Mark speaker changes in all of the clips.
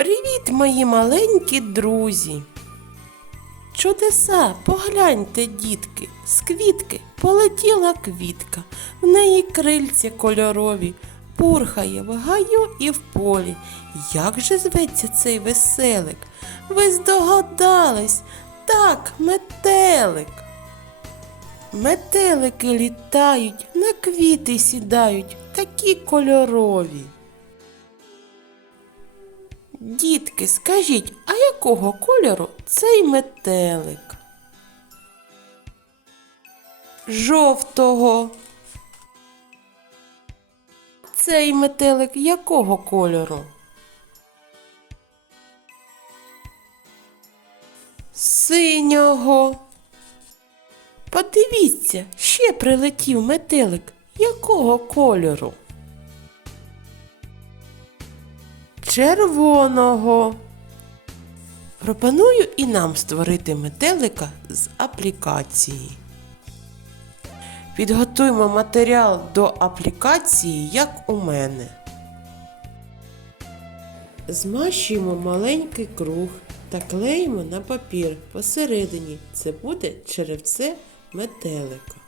Speaker 1: Привіт, мої маленькі друзі! Чудеса, погляньте, дітки, з квітки полетіла квітка, в неї крильця кольорові, пурхає в гаю і в полі. Як же зветься цей веселик? Ви здогадались, так, метелик. Метелики літають, на квіти сідають, такі кольорові. Дітки, скажіть, а якого кольору цей метелик? Жовтого. Цей метелик якого кольору? Синього. Подивіться, ще прилетів метелик. Якого кольору? Червоного. Пропоную і нам створити метелика з аплікації. Підготуємо матеріал до аплікації, як у мене. Змащуємо маленький круг та клеїмо на папір посередині. Це буде черевце метелика.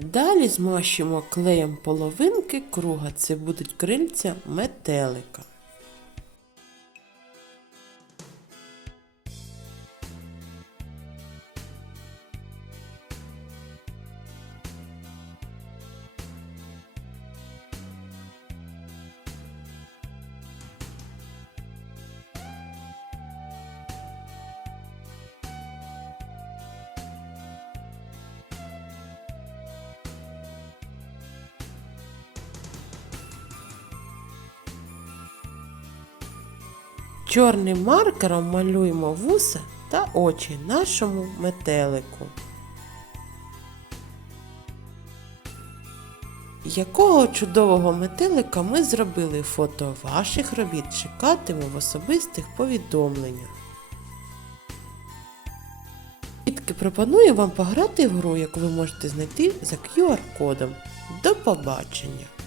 Speaker 1: Далі змащуємо клеєм половинки круга, це будуть крильця метелика. Чорним маркером малюємо вуса та очі нашому метелику. Якого чудового метелика ми зробили фото ваших робіт чекатиму в особистих повідомленнях. Дітки, пропоную вам пограти в гру, яку ви можете знайти за QR-кодом. До побачення!